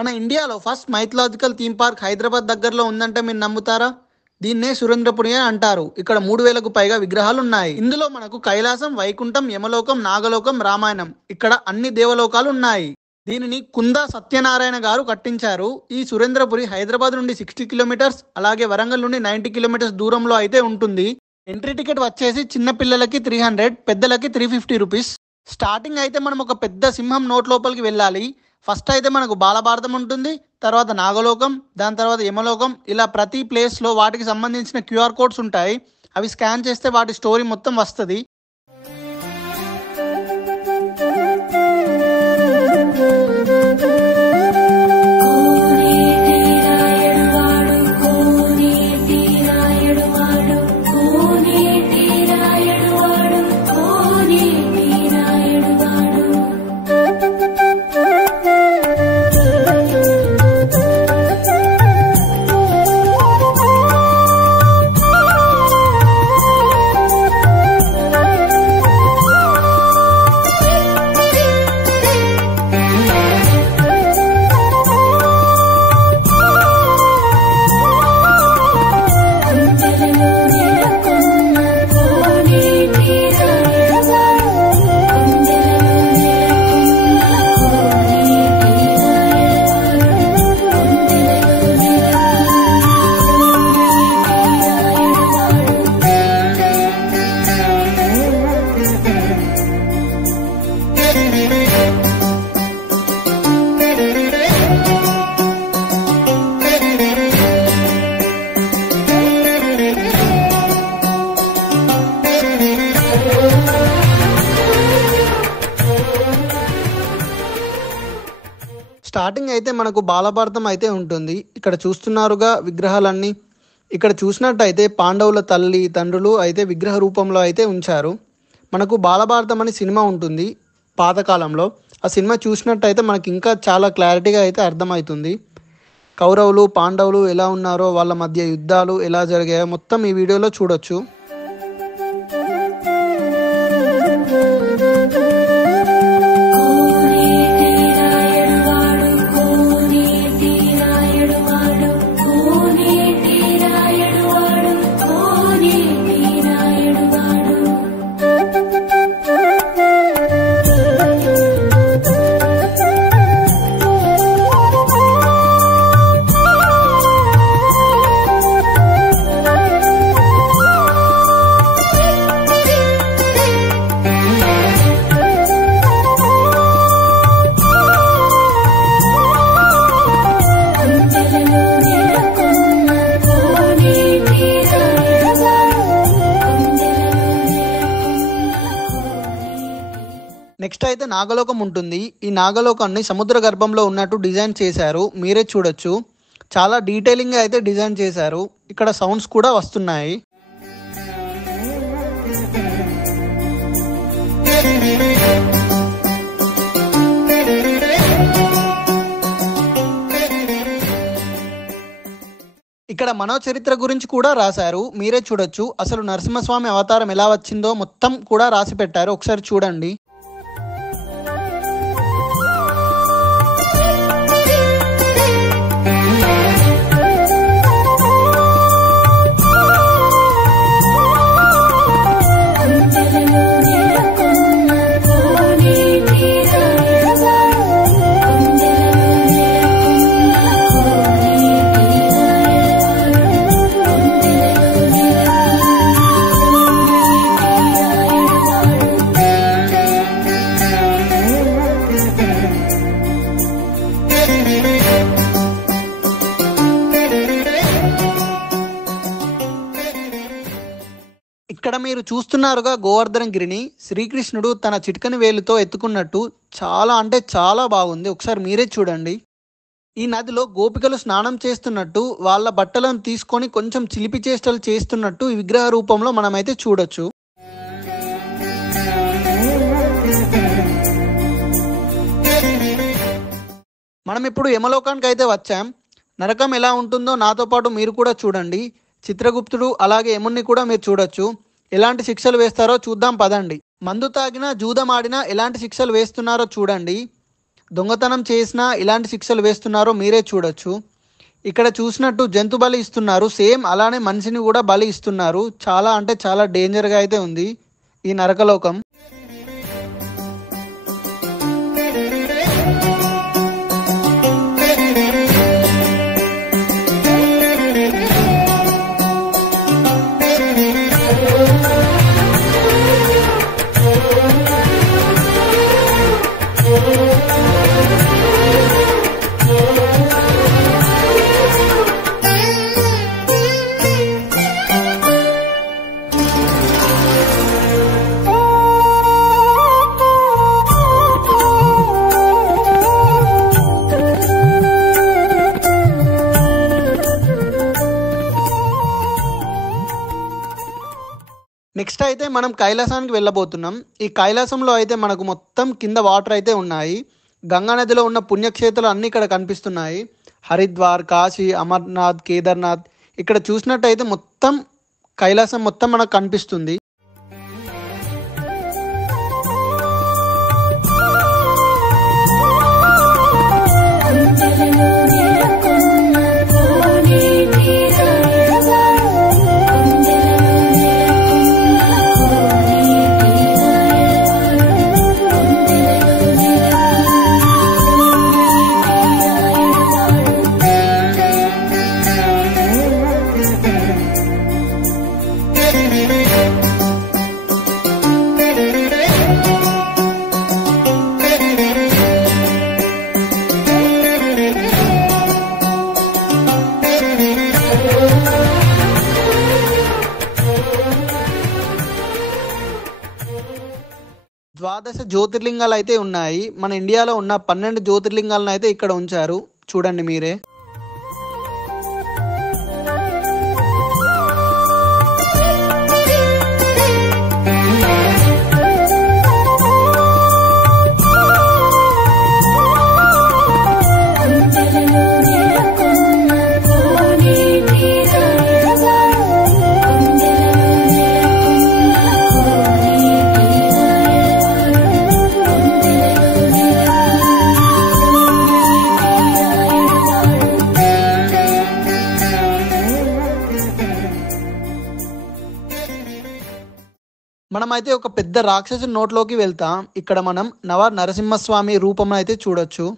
మన ఇండియాలో first mythological theme park Hyderabad దగ్గరలో ఉందంటే మీరు నమ్ముతారా? దీన్నే సురేంద్రపురి అని అంటారు. ఇక్కడ 3000కు పైగా విగ్రహాలు ఉన్నాయి. ఇందులో మనకు కైలాసం, వైకుంఠం, యమలోకం, నాగలోకం, రామాయణం, ఇక్కడ అన్ని దేవలోకాలు ఉన్నాయి. దీనిని కుందా సత్యనారాయణ గారు కట్టించారు. ఈ సురేంద్రపురి హైదరాబాద్ నుండి 60 కిలోమీటర్స్, అలాగే వరంగల్ నుండి 90 కిలోమీటర్స్ దూరంలో అయితే ఉంటుంది. ఎంట్రీ టికెట్ వచ్చేసి చిన్న పిల్లలకి 300, పెద్దలకి 350 రూపీస్. స్టార్టింగ్ అయితే మనం ఒక పెద్ద సింహం నోట్ లోపలికి వెళ్ళాలి. ఫస్ట్ అయితే మనకు బాలభారతం ఉంటుంది, తర్వాత నాగలోకం, దాని తర్వాత యమలోకం. ఇలా ప్రతి ప్లేస్లో వాటికి సంబంధించిన QR కోడ్స్ ఉంటాయి. అవి స్కాన్ చేస్తే వాటి స్టోరీ మొత్తం వస్తుంది. స్టార్టింగ్ అయితే మనకు బాలభారతం అయితే ఉంటుంది. ఇక్కడ చూస్తున్నారుగా విగ్రహాలన్నీ. ఇక్కడ చూసినట్టయితే పాండవుల తల్లి తండ్రులు అయితే విగ్రహ రూపంలో అయితే ఉంచారు. మనకు బాలభారతం అని సినిమా ఉంటుంది పాతకాలంలో. ఆ సినిమా చూసినట్టయితే మనకి ఇంకా చాలా క్లారిటీగా అయితే అర్థమవుతుంది. కౌరవులు పాండవులు ఎలా ఉన్నారో, వాళ్ళ మధ్య యుద్ధాలు ఎలా జరిగాయో మొత్తం ఈ వీడియోలో చూడొచ్చు. నెక్స్ట్ అయితే నాగలోకం ఉంటుంది. ఈ నాగలోకాన్ని సముద్ర గర్భంలో ఉన్నట్టు డిజైన్ చేశారు. మీరే చూడొచ్చు. చాలా డీటెయిలింగ్గా అయితే డిజైన్ చేశారు. ఇక్కడ సౌండ్స్ కూడా వస్తున్నాయి. ఇక్కడ మనో చరిత్ర గురించి కూడా రాశారు. మీరే చూడొచ్చు. అసలు నరసింహస్వామి అవతారం ఎలా వచ్చిందో మొత్తం కూడా రాసి పెట్టారు. ఒకసారి చూడండి. ఇక్కడ మీరు చూస్తున్నారుగా గోవర్ధన గిరిని. శ్రీకృష్ణుడు తన చిటికని వేలుతో ఎత్తుకున్నట్టు చాలా అంటే చాలా బాగుంది. ఒకసారి మీరే చూడండి. ఈ నదిలో గోపికలు స్నానం చేస్తున్నట్టు, వాళ్ళ బట్టలను తీసుకొని కొంచెం చిలిపి చేష్టలు చేస్తున్నట్టు ఈ విగ్రహ రూపంలో మనమైతే చూడొచ్చు. మనం ఇప్పుడు యమలోకానికి అయితే వచ్చాం. నరకం ఎలా ఉంటుందో నాతో పాటు మీరు కూడా చూడండి. చిత్రగుప్తుడు అలాగే యముణ్ణి కూడా మీరు చూడొచ్చు. ఎలాంటి శిక్షలు వేస్తారో చూద్దాం పదండి. మందు తాగినా జూదం ఆడినా ఎలాంటి శిక్షలు వేస్తున్నారో చూడండి. దొంగతనం చేసినా ఇలాంటి శిక్షలు వేస్తున్నారో మీరే చూడొచ్చు. ఇక్కడ చూసినట్టు జంతు బలి ఇస్తున్నారు, సేమ్ అలానే మనిషిని కూడా బలి ఇస్తున్నారు. చాలా అంటే చాలా డేంజర్గా అయితే ఉంది ఈ నరకలోకం. నెక్స్ట్ అయితే మనం కైలాసానికి వెళ్ళబోతున్నాం. ఈ కైలాసంలో అయితే మనకు మొత్తం కింద వాటర్ అయితే ఉన్నాయి. గంగా నదిలో ఉన్న పుణ్యక్షేత్రాలు అన్నీ ఇక్కడ కనిపిస్తున్నాయి. హరిద్వార్, కాశీ, అమర్నాథ్, కేదార్నాథ్. ఇక్కడ చూసినట్టయితే మొత్తం కైలాసం మొత్తం మనకు కనిపిస్తుంది. ద్వాదశ జ్యోతిర్లింగాలు అయితే ఉన్నాయి. మన ఇండియాలో ఉన్న 12 జ్యోతిర్లింగాలను అయితే ఇక్కడ ఉంచారు. చూడండి మీరే. మనమైతే ఒక పెద్ద రాక్షసుని నోట్లోకి వెళ్తాం. ఇక్కడ మనం నవ నరసింహస్వామి రూపం అయితే చూడొచ్చు.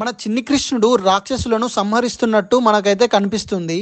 మన చిన్ని కృష్ణుడు రాక్షసులను సంహరిస్తున్నట్టు మనకైతే కనిపిస్తుంది.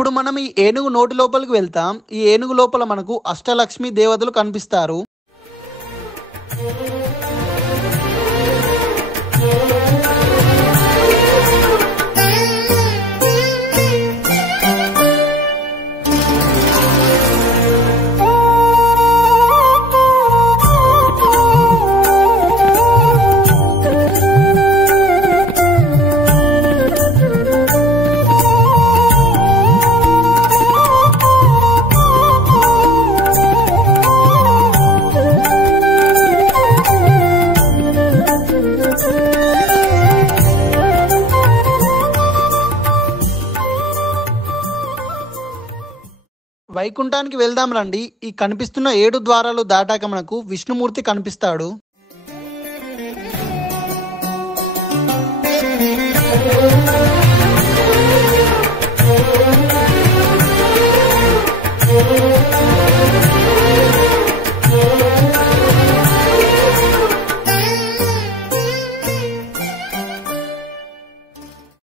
ఇప్పుడు మనం ఈ ఏనుగు నోటి లోపలికి వెళ్తాం. ఈ ఏనుగు లోపల మనకు అష్టలక్ష్మి దేవతలు కనిపిస్తారు. వైకుంఠానికి వెళ్దాం రండి. ఈ కనిపిస్తున్న 7 ద్వారాలు దాటాక మనకు విష్ణుమూర్తి కనిపిస్తాడు.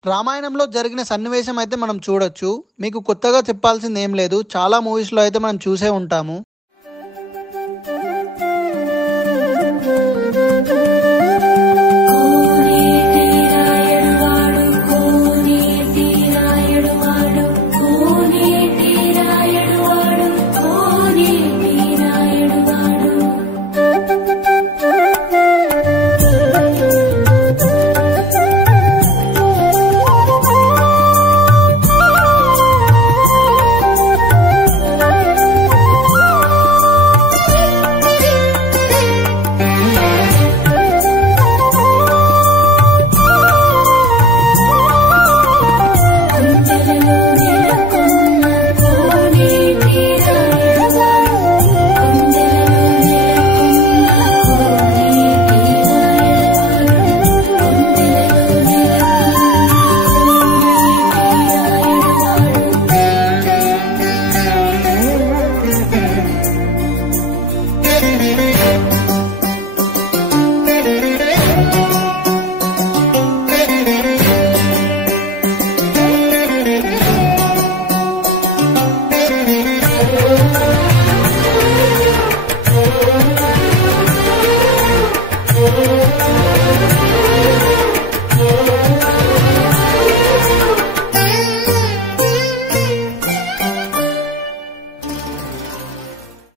రామాయణంలో జరిగిన సన్నివేశం అయితే మనం చూడొచ్చు. మీకు కొత్తగా చెప్పాల్సింది ఏం లేదు, చాలా మూవీస్లో అయితే మనం చూసే ఉంటాము.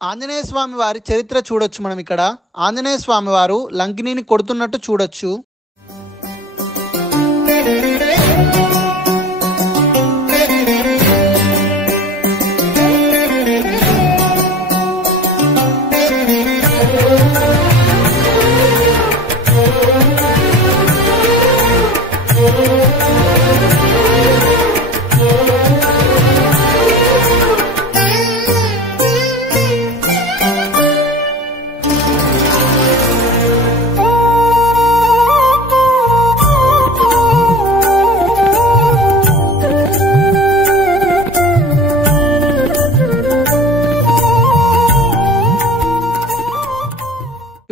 ఆంజనేయ స్వామి వారి చరిత్ర చూడొచ్చు మనం ఇక్కడ. ఆంజనేయ స్వామి వారు లంకిని కొడుతున్నట్టు చూడొచ్చు.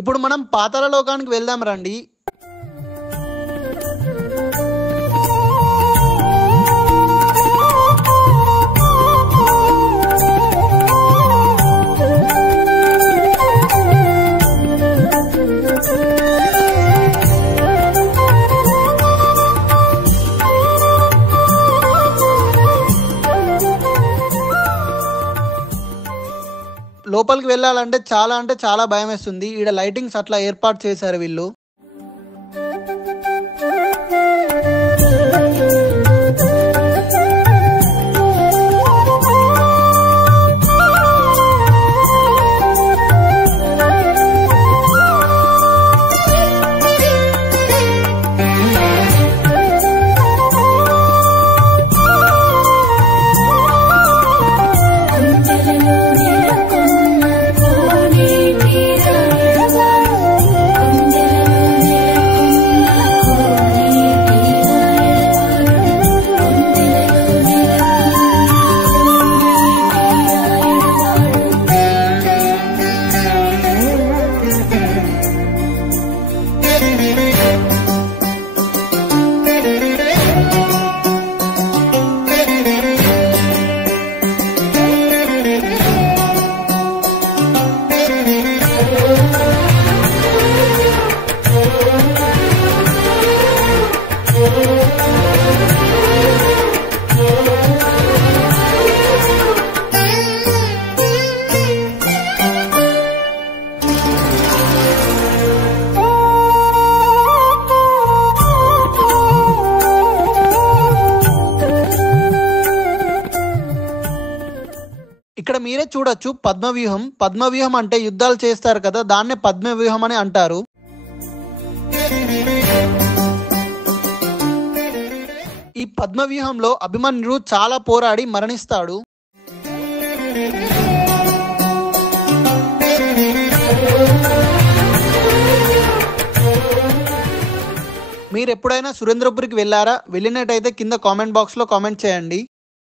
ఇప్పుడు మనం పాతాళ లోకానికి వెళ్దాం రండి. లోపలికి వెళ్ళాలంటే చాలా భయం వేస్తుంది. ఈడ లైటింగ్స్ అట్లా ఏర్పాటు చేశారు వీళ్ళు. మీరే చూడొచ్చు పద్మవ్యూహం. పద్మవ్యూహం అంటే యుద్ధాలు చేస్తారు కదా, దాన్నే పద్మవ్యూహం అని అంటారు. ఈ పద్మవ్యూహంలో అభిమన్యుడు చాలా పోరాడి మరణిస్తాడు. మీరు ఎప్పుడైనా సురేంద్రపురికి వెళ్ళారా? వెళ్ళినట్టయితే కింద కామెంట్ బాక్స్లో కామెంట్ చేయండి.